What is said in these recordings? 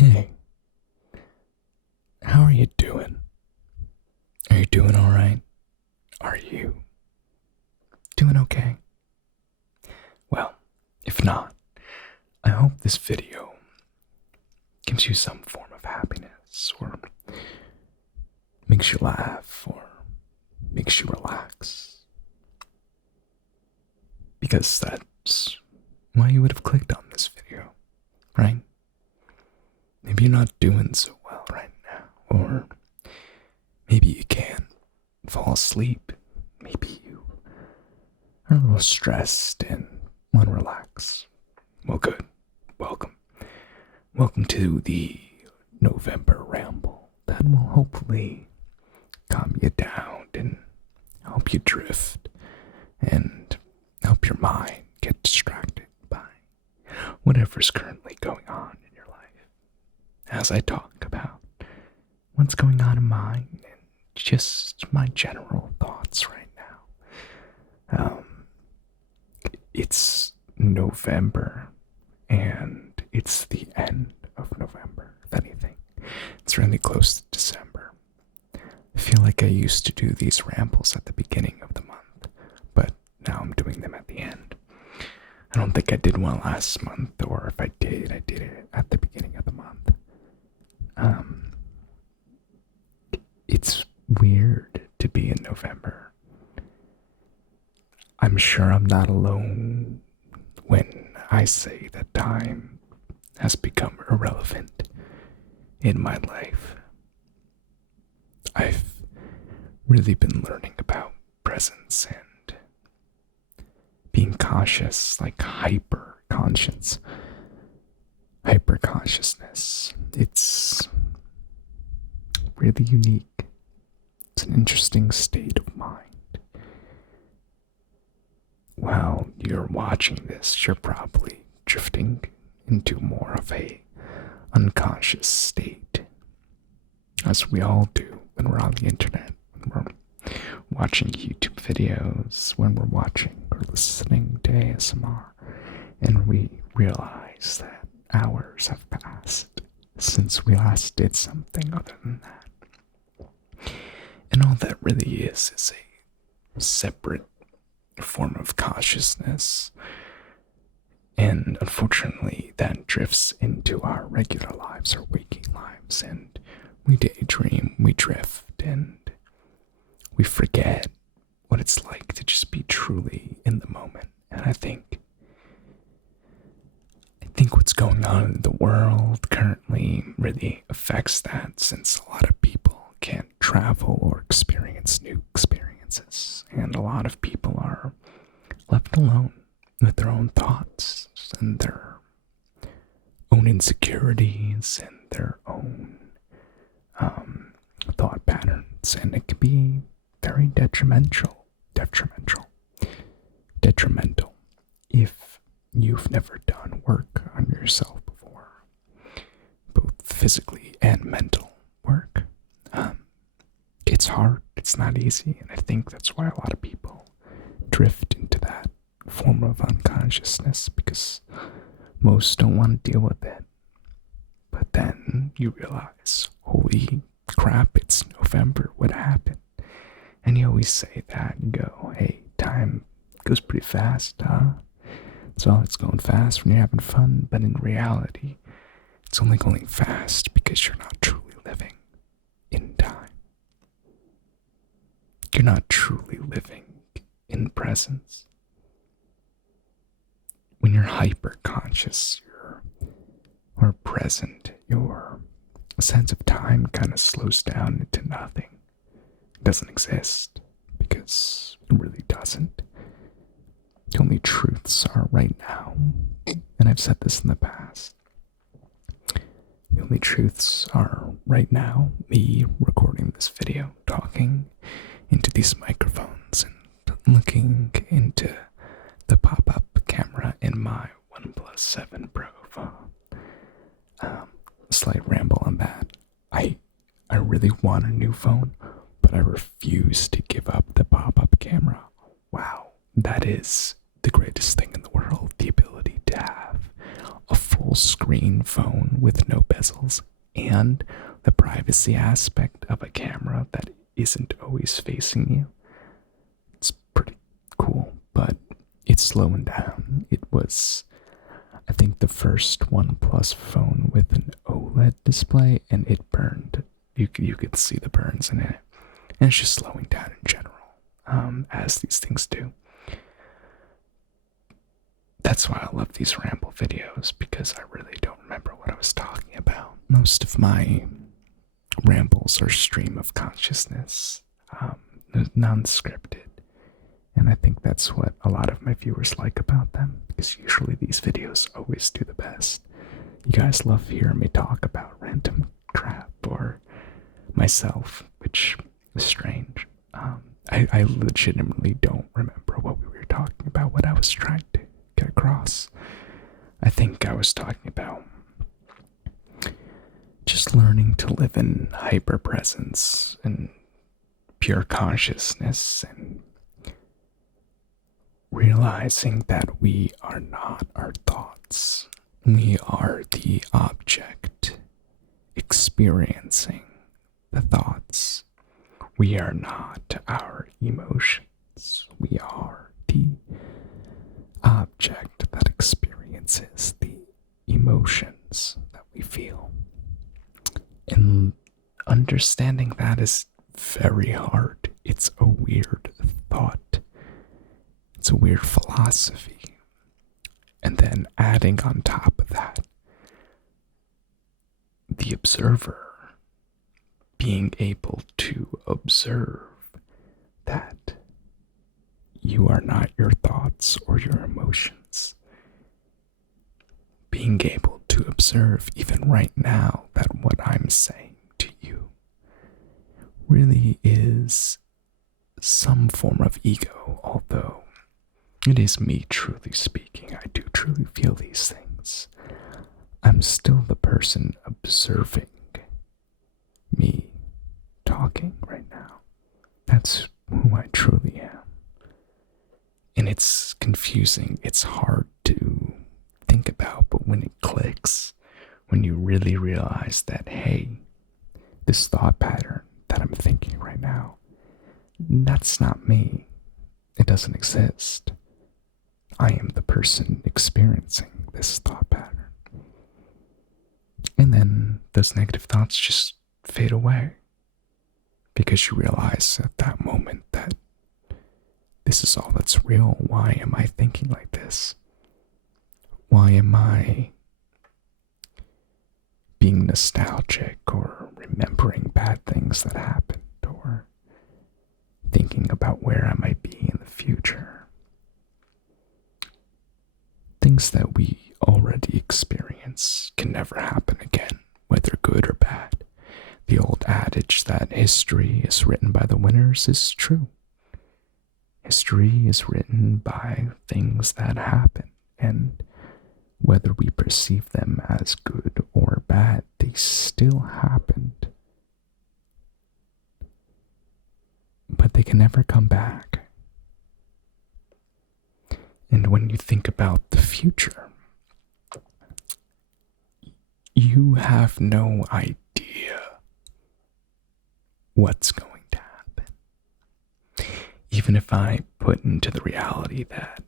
Hey, how are you doing? Are you doing alright? Are you doing okay? Well, if not, I hope this video gives you some form of happiness, or makes you laugh, or makes you relax. Because that's why you would have clicked on this video, right? Maybe you're not doing so well right now, or maybe you can't fall asleep. Maybe you are a little stressed and want to relax. Well, good. Welcome. Welcome to the November Ramble that will hopefully calm you down and help you drift and help your mind get distracted by whatever's currently going on in your life. As I talk about what's going on in mine and just my general thoughts right now. It's November, and it's the end of November, if anything. It's really close to December. I feel like I used to do these rambles at the beginning of the month, but now I'm doing them at the end. I don't think I did one last month, or if I did it at the beginning of the month. It's weird to be in November. I'm sure I'm not alone when I say that time has become irrelevant in my life. I've really been learning about presence and being cautious, like hyper consciousness. It's really unique. It's an interesting state of mind. While you're watching this, you're probably drifting into more of a unconscious state, as we all do when we're on the internet, when we're watching YouTube videos, when we're watching or listening to ASMR, and we realize that hours have passed since we last did something other than that. And all that really is a separate form of consciousness, and unfortunately that drifts into our regular lives, our waking lives, and we daydream, we drift, and we forget what it's like to just be truly in the moment. And I think what's going on in the world currently really affects that, since a lot of people can't travel or experience new experiences, and a lot of people are left alone with their own thoughts and their own insecurities and their own thought patterns, and it can be very detrimental if you've never done work on yourself before, both physically and mental work. It's hard, it's not easy, and I think that's why a lot of people drift into that form of unconsciousness, because most don't want to deal with it. But then you realize, holy crap, it's November, what happened? And you always say that and go, hey, time goes pretty fast, huh? So it's going fast when you're having fun, but in reality, it's only going fast because you're not truly living in time. You're not truly living in presence. When you're hyper conscious, or present, your sense of time kind of slows down into nothing. It doesn't exist, because it really doesn't. The only truths are right now, and I've said this in the past. The only truths are right now, me recording this video, talking into these microphones and looking into the pop-up camera in my OnePlus 7 Pro phone. Slight ramble on that. I really want a new phone, but I refuse to give up the pop-up camera. Wow, that is the greatest thing in the world, the ability to have a full screen phone with no bezels and the privacy aspect of a camera that isn't always facing you. It's pretty cool, but it's slowing down. It was, I think, the first OnePlus phone with an OLED display, and it burned. You could see the burns in it. And it's just slowing down in general, as these things do. That's why I love these ramble videos, because I really don't remember what I was talking about. Most of my rambles are stream of consciousness, non-scripted. And I think that's what a lot of my viewers like about them, because usually these videos always do the best. You guys love hearing me talk about random crap or myself, which is strange. I legitimately don't remember what we were talking about, what I was trying to get across. I think I was talking about just learning to live in hyper-presence and pure consciousness, and realizing that we are not our thoughts. We are the object experiencing the thoughts. We are not our emotions. We are the object that experiences the emotions that we feel. And understanding that is very hard. It's a weird thought. It's a weird philosophy. And then adding on top of that, the observer being able to observe that you are not your thoughts or your emotions. Being able to observe even right now that what I'm saying to you really is some form of ego, although it is me truly speaking. I do truly feel these things. I'm still the person observing me talking right now. That's who I truly am. And it's confusing. It's hard to think about, but when it clicks, when you really realize that, hey, this thought pattern that I'm thinking right now, that's not me. It doesn't exist. I am the person experiencing this thought pattern. And then those negative thoughts just fade away, because you realize at that moment that this is all that's real. Why am I thinking like this? Why am I being nostalgic or remembering bad things that happened or thinking about where I might be in the future? Things that we already experience can never happen again, whether good or bad. The old adage that history is written by the winners is true. History is written by things that happen, and whether we perceive them as good or bad, they still happened. But they can never come back. And when you think about the future, you have no idea what's going to happen. Even if I put into the reality that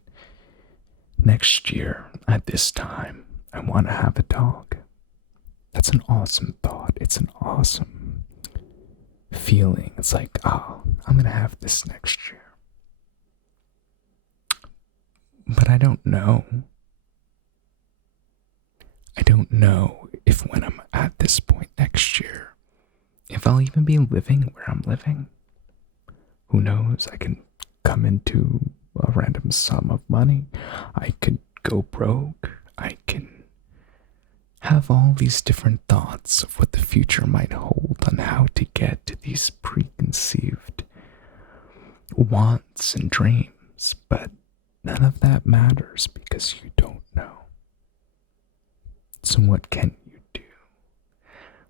next year at this time I want to have a dog, that's an awesome thought. It's an awesome feeling. It's like, oh, I'm going to have this next year. But I don't know. I don't know if when I'm at this point next year, if I'll even be living where I'm living. Who knows? I can come into a random sum of money. I could go broke. I can have all these different thoughts of what the future might hold on how to get to these preconceived wants and dreams, but none of that matters because you don't know. So what can you do?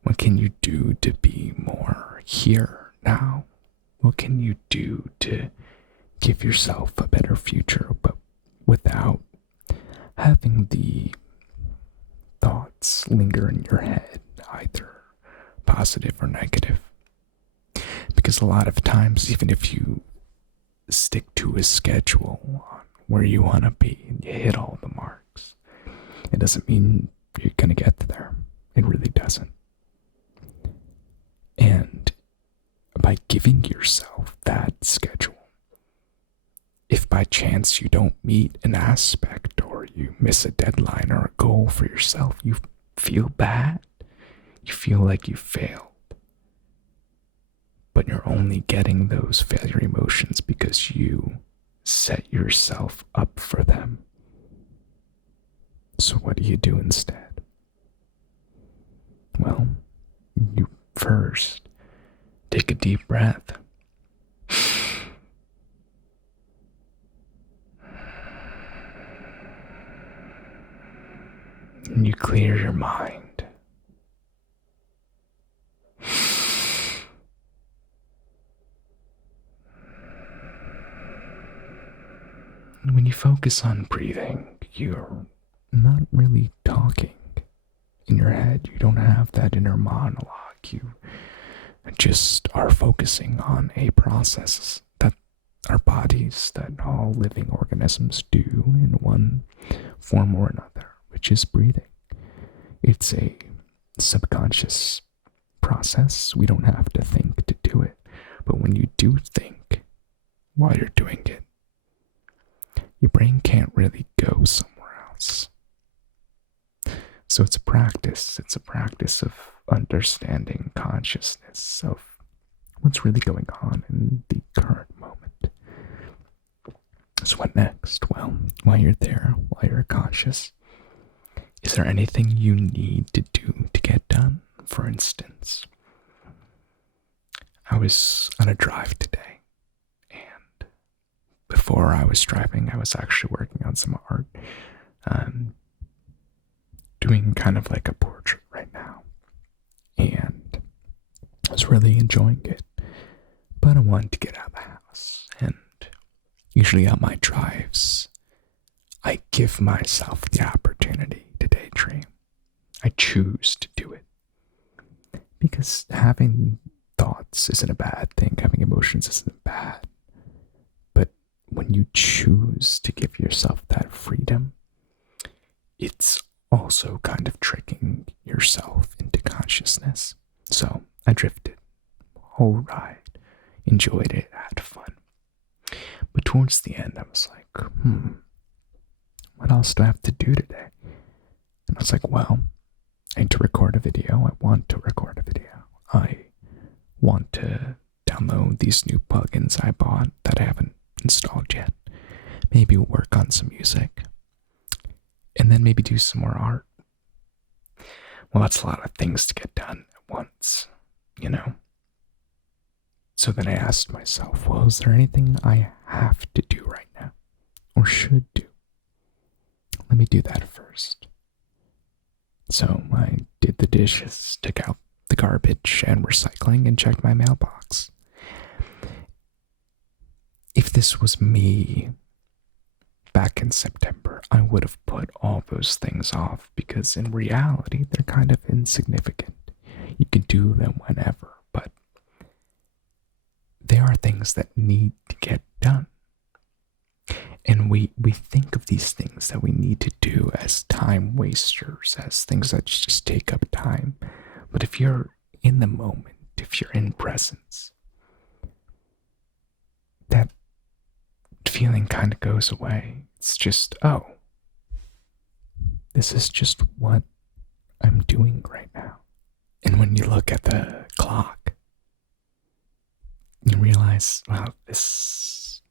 What can you do to be more here now? What can you do to give yourself a better future, but without having the thought thoughts linger in your head, either positive or negative. Because a lot of times, even if you stick to a schedule on where you want to be and you hit all the marks, it doesn't mean you're going to get there. It really doesn't. And by giving yourself that schedule, if by chance you don't meet an aspect or you miss a deadline or a goal for yourself, you feel bad. You feel like you failed. But you're only getting those failure emotions because you set yourself up for them. So what do you do instead? Well, you first take a deep breath. And you clear your mind. And when you focus on breathing, you're not really talking in your head. You don't have that inner monologue. You just are focusing on a process that our bodies, that all living organisms do in one form or another, which is breathing. It's a subconscious process. We don't have to think to do it. But when you do think while you're doing it, your brain can't really go somewhere else. So it's a practice. It's a practice of understanding consciousness of what's really going on in the current moment. So what next? Well, while you're there, while you're conscious, is there anything you need to do to get done? For instance, I was on a drive today, and before I was driving, I was actually working on some art, doing kind of like a portrait right now, and I was really enjoying it, but I wanted to get out of the house, and usually on my drives, I give myself the opportunity to daydream. I choose to do it. Because having thoughts isn't a bad thing, having emotions isn't bad. But when you choose to give yourself that freedom, it's also kind of tricking yourself into consciousness. So I drifted, whole ride, enjoyed it, had fun. But towards the end, I was like, what else do I have to do today? And I was like, well, I need to record a video. I want to record a video. I want to download these new plugins I bought that I haven't installed yet. Maybe work on some music. And then maybe do some more art. Well, that's a lot of things to get done at once, you know? So then I asked myself, well, is there anything I have to do right now? Or should do? Let me do that first. So I did the dishes, took out the garbage and recycling, and checked my mailbox. If this was me back in September, I would have put all those things off because in reality, they're kind of insignificant. You can do them whenever, but they are things that need to get done. And we think of these things that we need to do as time wasters, as things that just take up time. But if you're in the moment, if you're in presence, that feeling kind of goes away. It's just, oh, this is just what I'm doing right now. And when you look at the clock, you realize, wow, this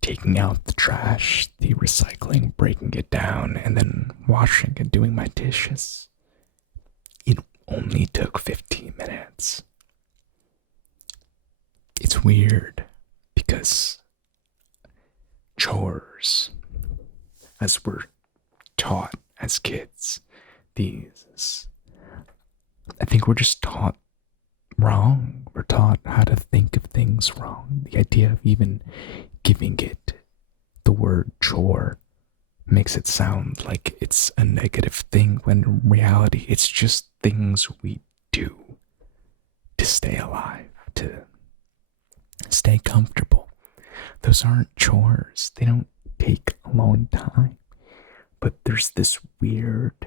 taking out the trash, the recycling, breaking it down, and then washing and doing my dishes, it only took 15 minutes. It's weird because chores, as we're taught as kids, I think we're just taught wrong. We're taught how to think of things wrong. The idea of even giving it the word chore makes it sound like it's a negative thing when in reality it's just things we do to stay alive, to stay comfortable. Those aren't chores. They don't take a long time. But there's this weird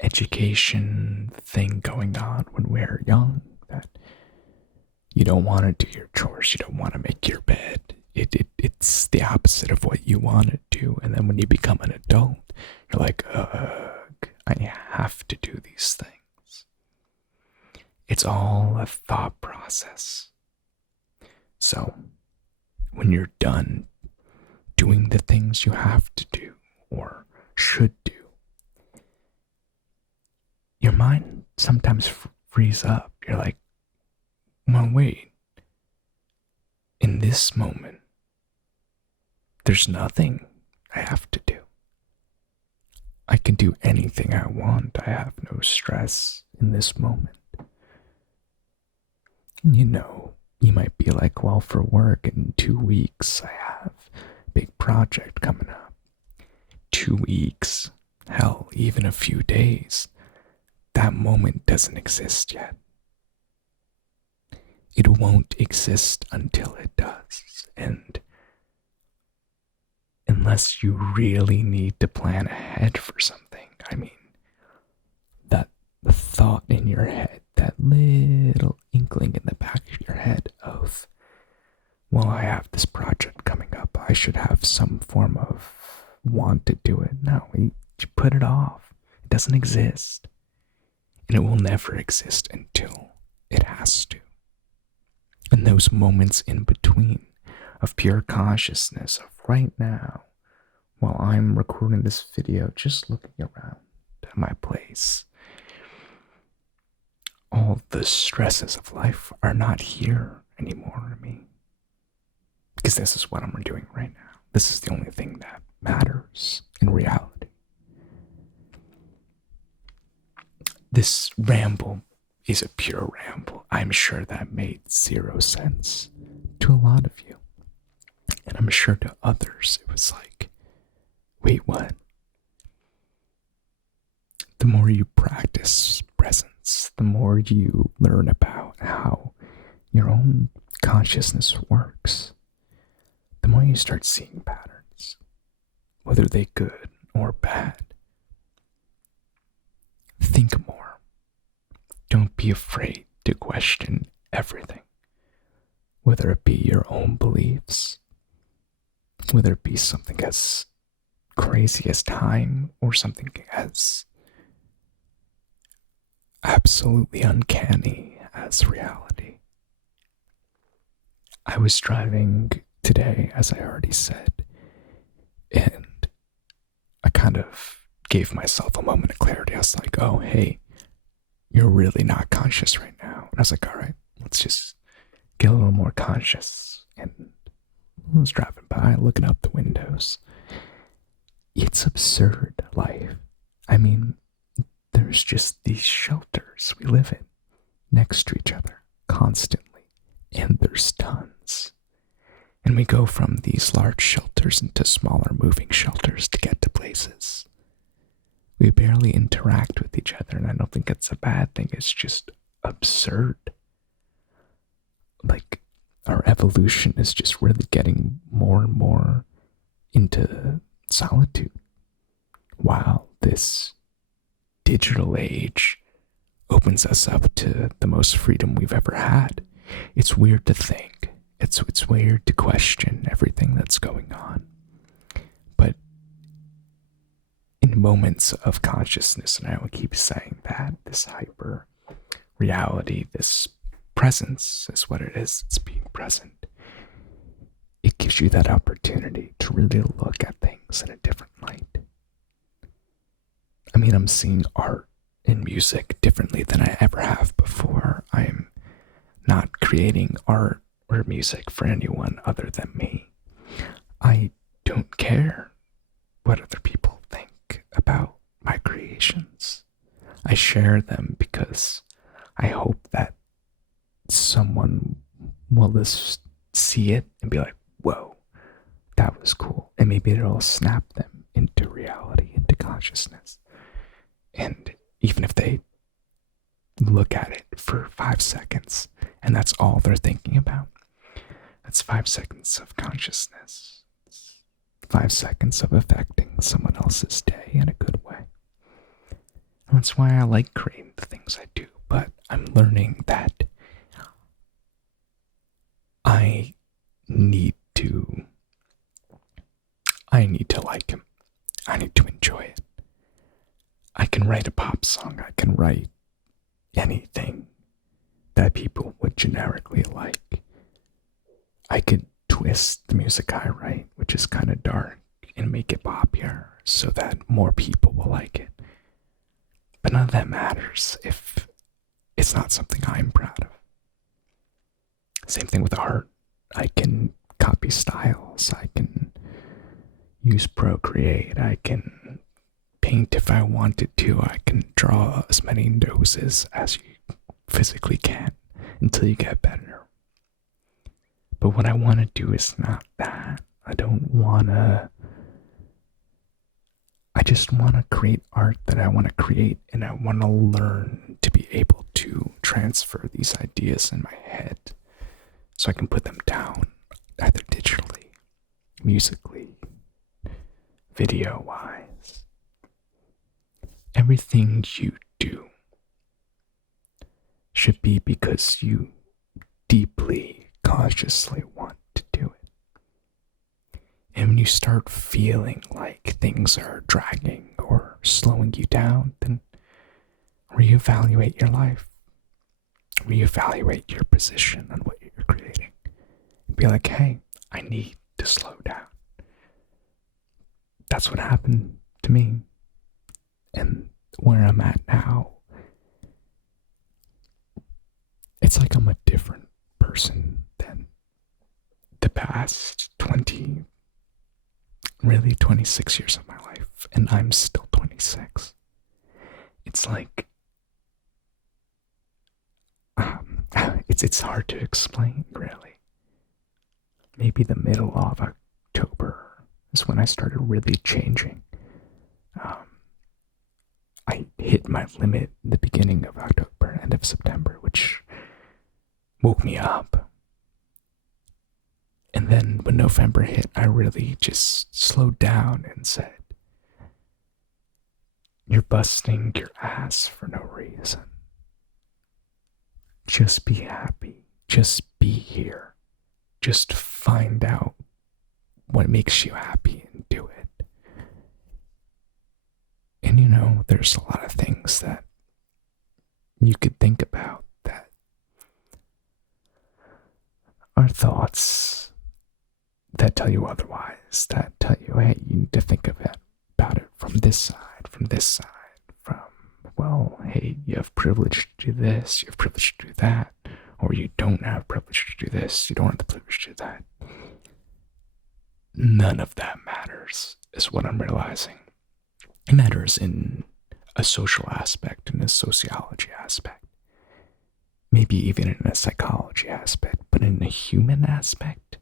education thing going on when we're young that you don't want to do your chores, you don't want to make your bed. It's the opposite of what you want to do. And then when you become an adult, you're like, ugh, I have to do these things. It's all a thought process. So when you're done doing the things you have to do or should do, your mind sometimes frees up. You're like, well, wait. In this moment, there's nothing I have to do. I can do anything I want. I have no stress in this moment. And you might be like, well, for work in 2 weeks, I have a big project coming up. 2 weeks, hell, even a few days. That moment doesn't exist yet. It won't exist until it does. And unless you really need to plan ahead for something, I mean, that thought in your head, that little inkling in the back of your head of, well, I have this project coming up, I should have some form of want to do it. No, you put it off. It doesn't exist. And it will never exist until it has to. And those moments in between of pure consciousness of right now, while I'm recording this video, just looking around at my place, all the stresses of life are not here anymore to me. Because this is what I'm doing right now. This is the only thing that matters in reality. This ramble is a pure ramble. I'm sure that made 0 sense to a lot of you. And I'm sure to others it was like, wait, what? The more you practice presence, the more you learn about how your own consciousness works, the more you start seeing patterns, whether they're good or bad. Think more. Don't be afraid to question everything, whether it be your own beliefs, whether it be something as crazy as time or something as absolutely uncanny as reality. I was driving today, as I already said, and I kind of gave myself a moment of clarity. I was like, oh, hey, you're really not conscious right now. And I was like, all right, let's just get a little more conscious. And I was driving by, looking out the windows. It's absurd, life. I mean, there's just these shelters we live in next to each other constantly. And there's tons. And we go from these large shelters into smaller moving shelters to get to places. We barely interact with each other, and I don't think it's a bad thing. It's just absurd. Like, our evolution is just really getting more and more into solitude, while this digital age opens us up to the most freedom we've ever had. It's weird to think. It's weird to question everything that's going on. But in moments of consciousness, and I will keep saying that, this hyper reality, this presence is what it is. It's being present. It gives you that opportunity to really look at things in a different light. I mean, I'm seeing art and music differently than I ever have before. I'm not creating art or music for anyone other than me. I don't care what other people think about my creations. I share them because I hope that someone will see it and be like, whoa, that was cool. And maybe it'll snap them into reality, into consciousness. And even if they look at it for 5 seconds and that's all they're thinking about, that's 5 seconds of consciousness. 5 seconds of affecting someone else's day in a good way. And that's why I like creating the things I do. But I'm learning that I need to like him. I need to enjoy it. I can write a pop song. I can write anything that people would generically like. I could twist the music I write, which is kind of dark, and make it poppier so that more people will like it. But none of that matters if it's not something I'm proud of. Same thing with art. I can copy styles. I can use Procreate. I can paint if I wanted to. I can draw as many noses as you physically can until you get better. But what I want to do is not that. I just want to create art that I want to create, and I want to learn to be able to transfer these ideas in my head so I can put them down, either digitally, musically, video-wise. Everything you do should be because you deeply, consciously want to do it. And when you start feeling like things are dragging or slowing you down, then reevaluate your life. Reevaluate your position on what you're creating. Be like, hey, I need to slow down. That's what happened to me. And where I'm at now, it's like I'm a different person than the past 26 years of my life, and I'm still 26. It's like, it's hard to explain, really. Maybe the middle of October is when I started really changing. I hit my limit in the beginning of October, end of September, which woke me up. And then when November hit, I really just slowed down and said, you're busting your ass for no reason. Just be happy. Just be here. Just find out what makes you happy and do it. And you know, there's a lot of things that you could think about that are thoughts that tell you otherwise, that tell you, hey, you need to think about it from this side, from, well, hey, you have privilege to do this, you have privilege to do that, or you don't have privilege to do this, you don't have the privilege to do that. None of that matters, is what I'm realizing. It matters in a social aspect, in a sociology aspect, maybe even in a psychology aspect, but in a human aspect,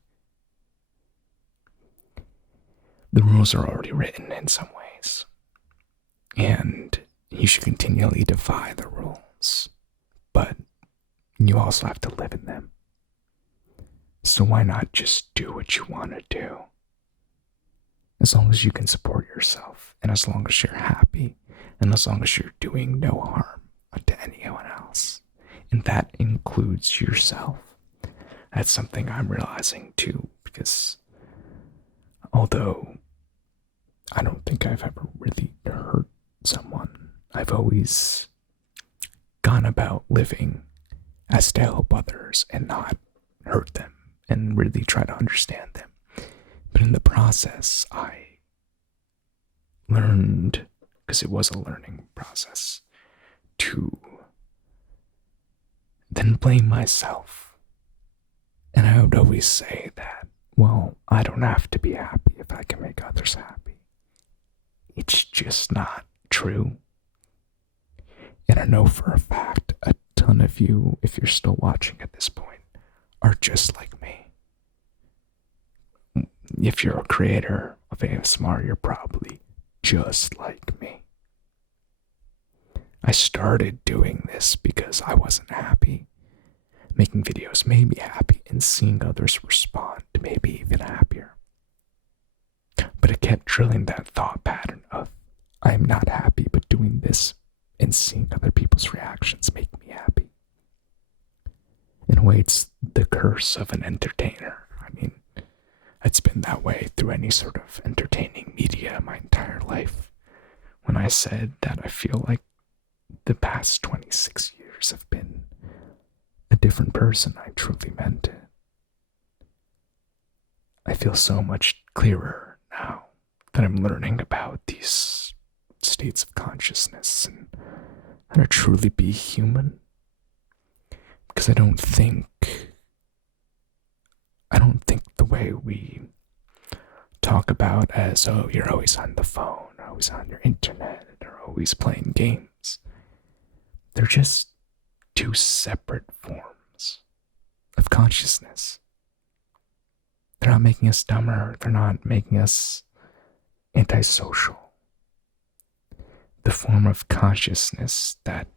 the rules are already written in some ways, and you should continually defy the rules, but you also have to live in them. So why not just do what you want to do? As long as you can support yourself, and as long as you're happy, and as long as you're doing no harm to anyone else. And that includes yourself. That's something I'm realizing too, because although I don't think I've ever really hurt someone, I've always gone about living as to help others and not hurt them and really try to understand them. But in the process, I learned, because it was a learning process, to then blame myself. And I would always say that, well, I don't have to be happy if I can make others happy. It's just not true. And I know for a fact a ton of you, if you're still watching at this point, are just like me. if you're a creator of ASMR, you're probably just like me. I started doing this because I wasn't happy. Making videos made me happy, and seeing others respond made me even happier. But it kept drilling that thought pattern of, I'm not happy, but doing this and seeing other people's reactions make me happy. In a way, it's the curse of an entertainer. I mean, it's been that way through any sort of entertaining media my entire life. When I said that I feel like the past 26 years have been a different person, I truly meant it. I feel so much clearer now that I'm learning about these states of consciousness and how to truly be human. Because I don't think the way we talk about as, oh, you're always on the phone, always on your internet, or always playing games. They're just two separate forms of consciousness. They're not making us dumber. They're not making us antisocial. The form of consciousness that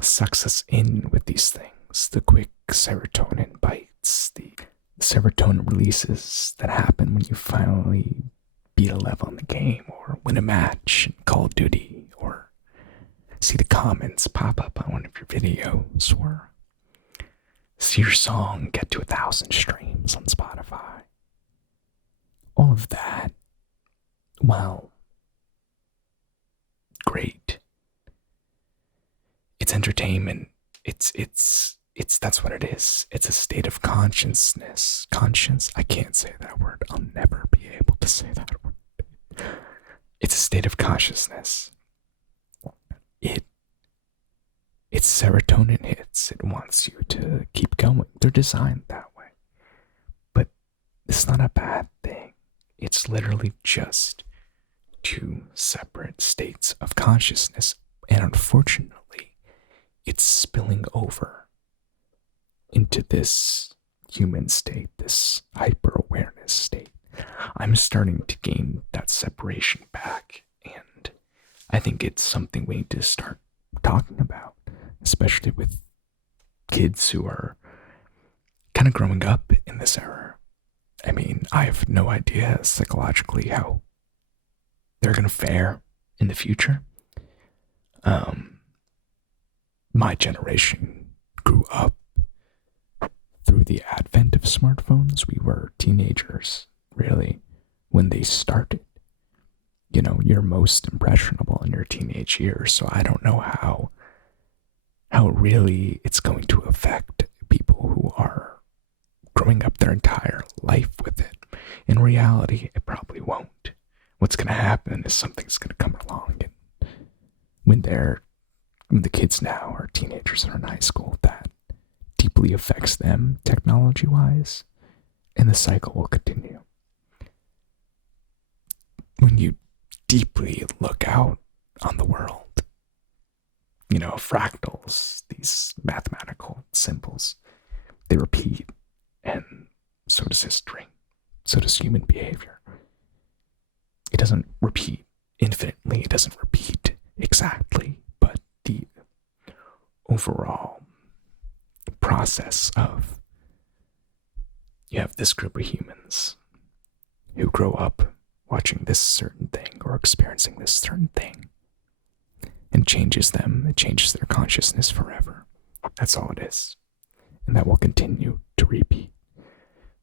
sucks us in with these things, the quick serotonin bites, the serotonin releases that happen when you finally beat a level in the game, or win a match in Call of Duty, or see the comments pop up on one of your videos, or see your song get to 1,000 streams on Spotify. All of that, well, great. It's entertainment. It's that's what it is. It's a state of consciousness. Conscience. I can't say that word. I'll never be able to say that word. It's a state of consciousness. It's serotonin hits. It wants you to keep going. They're designed that way. But it's not a bad thing. It's literally just two separate states of consciousness. And unfortunately, it's spilling over into this human state, this hyper-awareness state. I'm starting to gain that separation back, and I think it's something we need to start talking about, especially with kids who are kind of growing up in this era. I mean, I have no idea psychologically how they're going to fare in the future. My generation grew up through the advent of smartphones. We were teenagers, really, when they started. You know, you're most impressionable in your teenage years, so I don't know how really it's going to affect people who are growing up their entire life with it. In reality, it probably won't. What's going to happen is something's going to come along, and when the kids now are teenagers and are in high school, that deeply affects them technology-wise, and the cycle will continue. When you deeply look out on the world, you know, fractals, these mathematical symbols, they repeat, and so does history, so does human behavior. It doesn't repeat infinitely, it doesn't repeat exactly, but the overall process of, you have this group of humans who grow up watching this certain thing or experiencing this certain thing, and changes them, it changes their consciousness forever. That's all it is. And that will continue to repeat.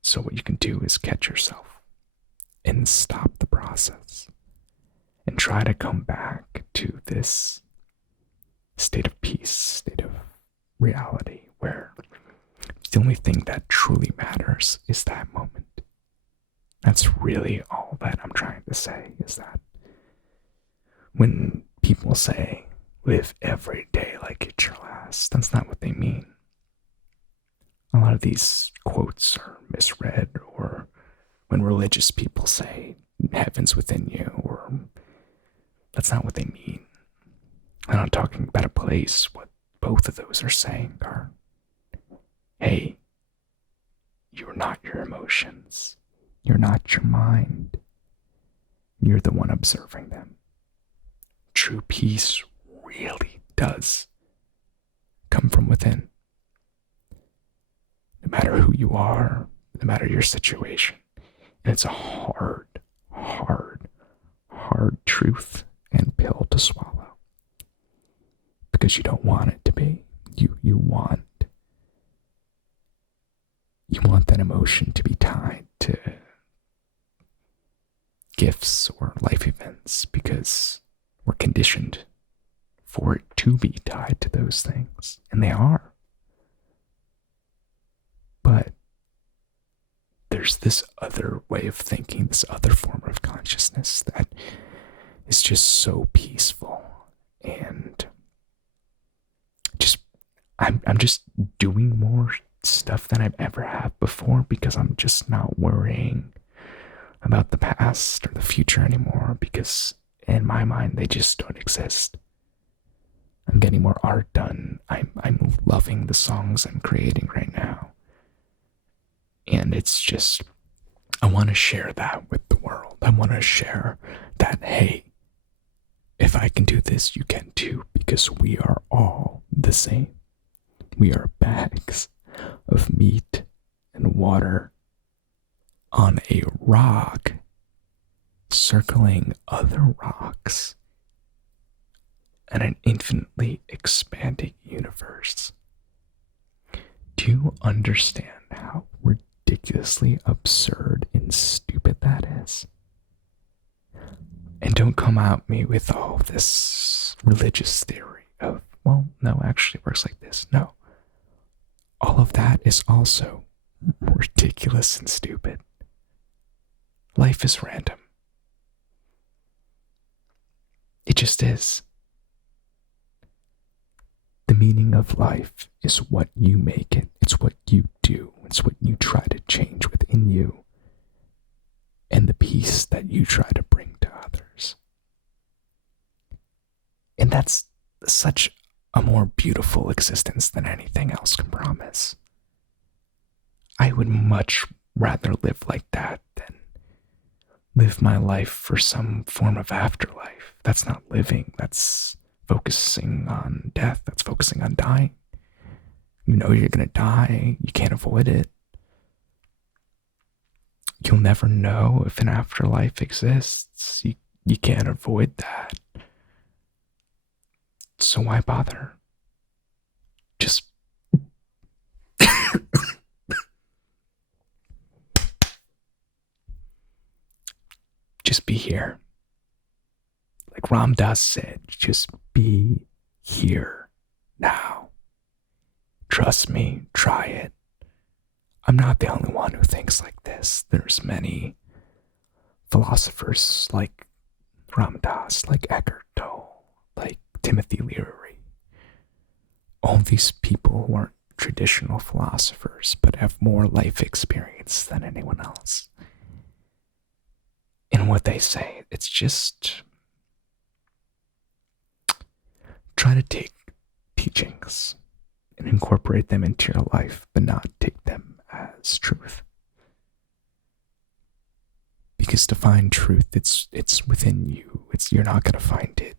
So what you can do is catch yourself and stop the process and try to come back to this state of peace, state of reality, where the only thing that truly matters is that moment. That's really all that I'm trying to say, is that when people say, live every day like it's your last, that's not what they mean. A lot of these quotes are misread, or when religious people say, heaven's within you, or that's not what they mean. I'm not talking about a place. What both of those are saying are, hey, you're not your emotions. You're not your mind. You're the one observing them. True peace really does come from within. No matter who you are, no matter your situation. And it's a hard truth and pill to swallow. Because you don't want it to be. You want that emotion to be tied to gifts or life events because we're conditioned for it to be tied to those things. And they are. But there's this other way of thinking, this other form of consciousness that is just so peaceful. And I'm just doing more stuff than I've ever had before because I'm just not worrying about the past or the future anymore because in my mind they just don't exist. I'm getting more art done. I'm loving the songs I'm creating right now. And it's just, I want to share that with the world. I want to share that, hey, if I can do this, you can too, because we are all the same. We are bags of meat and water on a rock circling other rocks in an infinitely expanding universe. Do you understand how ridiculously absurd and stupid that is? And don't come at me with all this religious theory of, well, no, actually it works like this. No. All of that is also ridiculous and stupid. Life is random. It just is. The meaning of life is what you make it. It's what you do. It's what you try to change within you. And the peace that you try to bring to others. And that's such a more beautiful existence than anything else can promise. I would much rather live like that than live my life for some form of afterlife. That's not living. That's focusing on death. That's focusing on dying. You know you're going to die. You can't avoid it. You'll never know if an afterlife exists. You can't avoid that. So why bother? Just just be here. Like Ram Dass said, just be here now. Trust me, try it. I'm not the only one who thinks like this. There's many philosophers like Ram Dass, like Eckhart Tolle, like Timothy Leary. All these people who aren't traditional philosophers, but have more life experience than anyone else. And what they say, it's just try to take teachings and incorporate them into your life, but not take them as truth. Because to find truth, it's within you. You're not going to find it.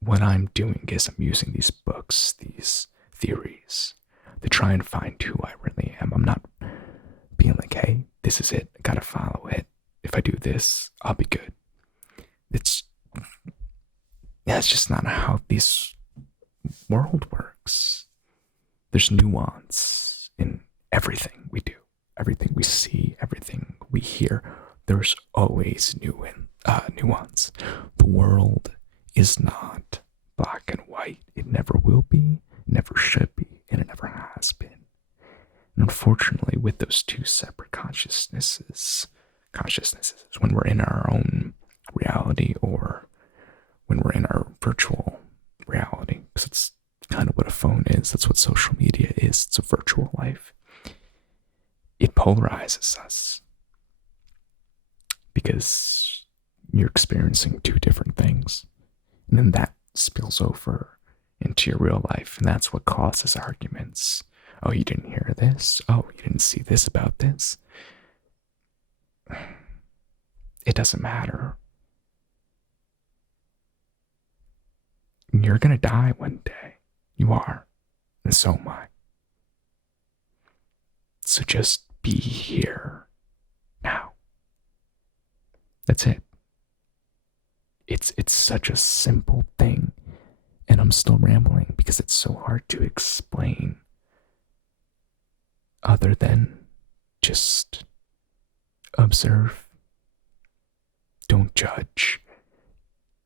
What I'm doing is I'm using these books, these theories, to try and find who I really am. I'm not being like, hey, this is it. I gotta follow it. If I do this, I'll be good. It's just not how this world works. There's nuance in everything we do, everything we see, everything we hear. There's always nuance. The world is not black and white. It never will be, never should be, and it never has been. And unfortunately, with those two separate consciousnesses, when we're in our own reality or when we're in our virtual reality, because it's kind of what a phone is, that's what social media is, it's a virtual life. It polarizes us because you're experiencing two different things. And then that spills over into your real life. And that's what causes arguments. Oh, you didn't hear this? Oh, you didn't see this about this? It doesn't matter. You're gonna die one day. You are. And so am I. So just be here now. That's it. It's such a simple thing. And I'm still rambling because it's so hard to explain other than just observe, don't judge,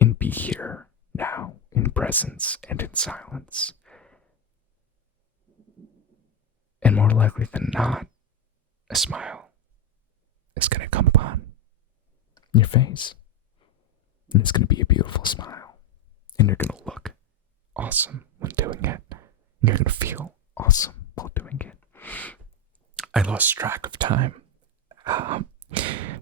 and be here now in presence and in silence. And more likely than not, a smile is going to come upon your face. And it's going to be a beautiful smile. And you're going to look awesome when doing it. And you're going to feel awesome while doing it. I lost track of time.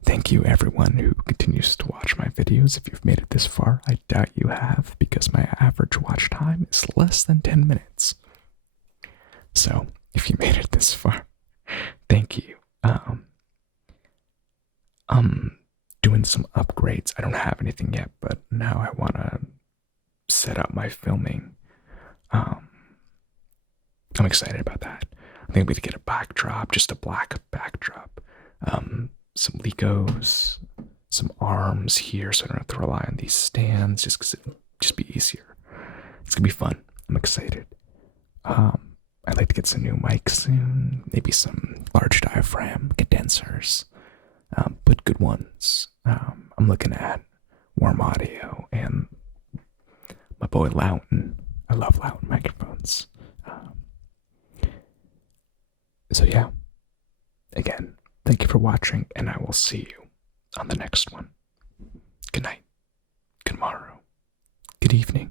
Thank you everyone who continues to watch my videos. If you've made it this far, I doubt you have, because my average watch time is less than 10 minutes. So, if you made it this far, thank you. I'm doing some upgrades. I don't have anything yet, but now I want to set up my filming. I'm excited about that. I think I'm going to get a backdrop, just a black backdrop. Some Legos, some arms here, so I don't have to rely on these stands, just because it'll just be easier. It's going to be fun. I'm excited. I'd like to get some new mics soon, maybe some large diaphragm condensers, but good ones. I'm looking at Warm Audio and my boy Loudon. I love Loudon microphones. So yeah, again, thank you for watching, and I will see you on the next one. Good night, good morrow, good evening.